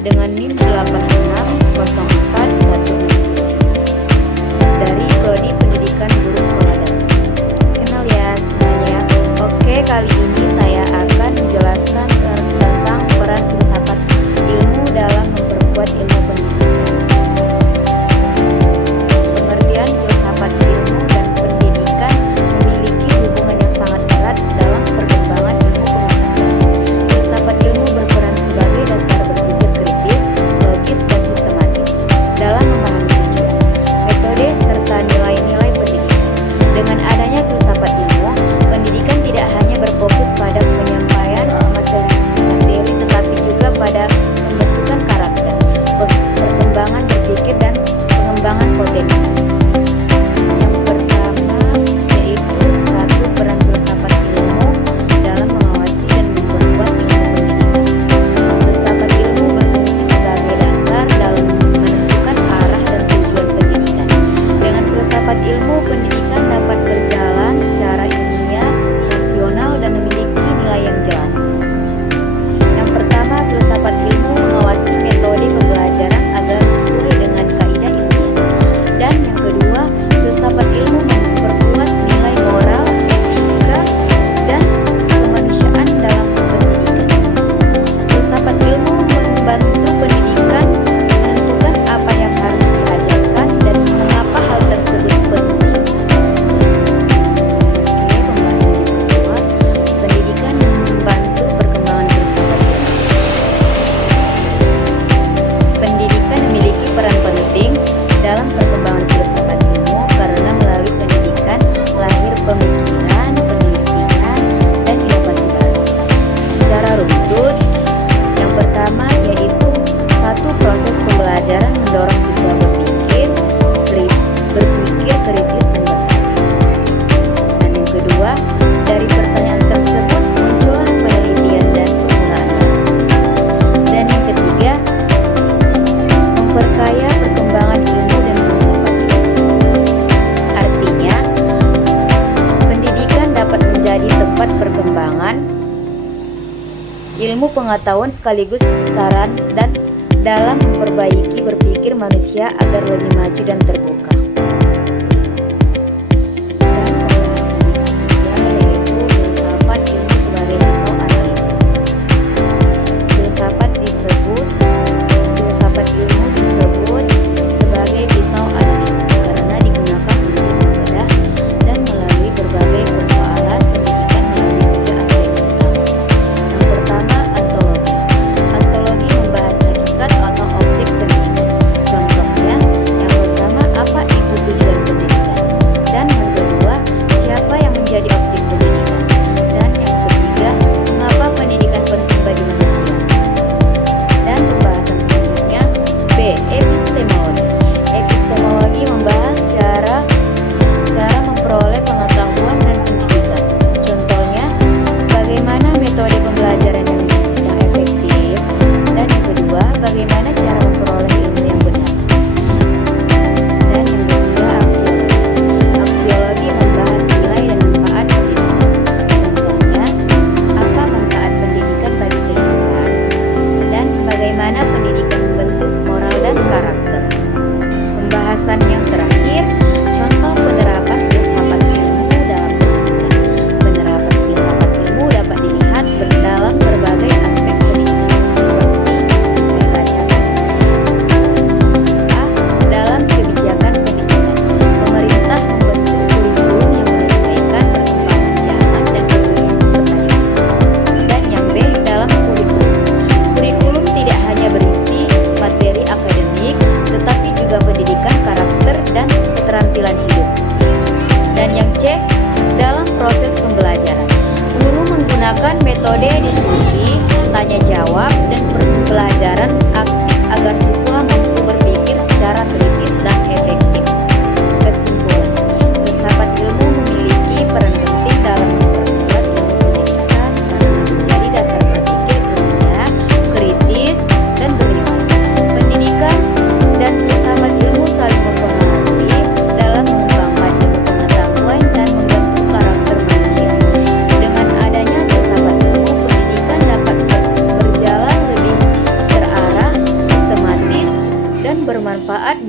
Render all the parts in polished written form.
dengan NIM 860417 dari Prodi Pendidikan Guru Sekolah Dasar. Kenal ya semuanya. Oke, kali ini saya akan menjelaskan tentang peran filsafat ilmu dalam memperkuat ilmu pendidikan. Pengertian filsafat ilmu dan pendidikan memiliki hubungan yang sangat erat dalam perkembangan ilmu pengetahuan. Filsafat ilmu berperan sebagai dasar berpikir kritis, logis, dan sistematis dalam memahami tujuan, metode, serta nilai-nilai pendidikan. Dengan adanya filsafat ilmu, pendidikan tidak hanya berfokus pada penyampaian materi, tetapi juga pada pembentukan karakter, perkembangan berpikir, dan pengembangan potensi. Yang pertama yaitu satu, peran filsafat ilmu dalam mengawasi dan memperkuat ilmu pendidikan. Filsafat ilmu berfungsi sebagai dasar dalam menentukan arah dan tujuan pendidikan. Dengan filsafat ilmu, pendidikan dapat berjalan secara ilmiah, rasional, dan memiliki nilai yang jelas. Yang pertama, filsafat ilmu mengawasi metode pembelajaran agar sesuai dengan kaidah ilmiah. Dan yang kedua, filsafat ilmu memperkuat nilai moral, etika, dan kemanusiaan dalam pendidikan. Filsafat ilmu membantu pendidikan menentukan apa yang harus diajarkan dan mengapa hal tersebut penting. Oke, pembahasan yang kedua, pendidikan membantu perkembangan filsafat ilmu. Pendidikan memiliki peran penting dalam perkembangan filsafat ilmu karena melalui pendidikan lahir pemikiran, penelitian, dan inovasi baru. Secara runtut, yang pertama yaitu satu, proses pembelajaran mendorong siswa berpikir kritis dan bertanya. Dan yang kedua, dari pertanyaan tersebut muncullah penelitian dan penggunaan baru. Dan yang ketiga, memperkaya perkembangan ilmu dan filsafat ilmu. Artinya, pendidikan dapat menjadi tempat perkembangan ilmu pengetahuan sekaligus saran dan dalam memperbaiki berpikir manusia agar lebih maju dan terbuka. Dan pembahasan yang ketiga yaitu filsafat ilmu sebagai pisau analisis. Filsafat ilmu disebut sebagai pisau analisis karena digunakan untuk membedah dan melalui berbagai persoalan pendidikan melalui 3 aspek utama. Yang pertama, ontologi. Ontologi membahas hakikat atau objek pendidikan. Contohnya, yang pertama, apa itu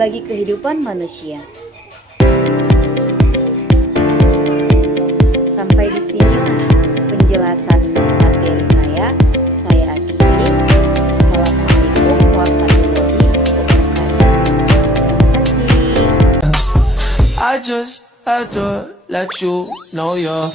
bagi kehidupan manusia. Sampai di sinilah penjelasan materi saya. Saya akhiri. Assalamualaikum warahmatullahi wabarakatuh. Terima kasih. I just had to let you know you're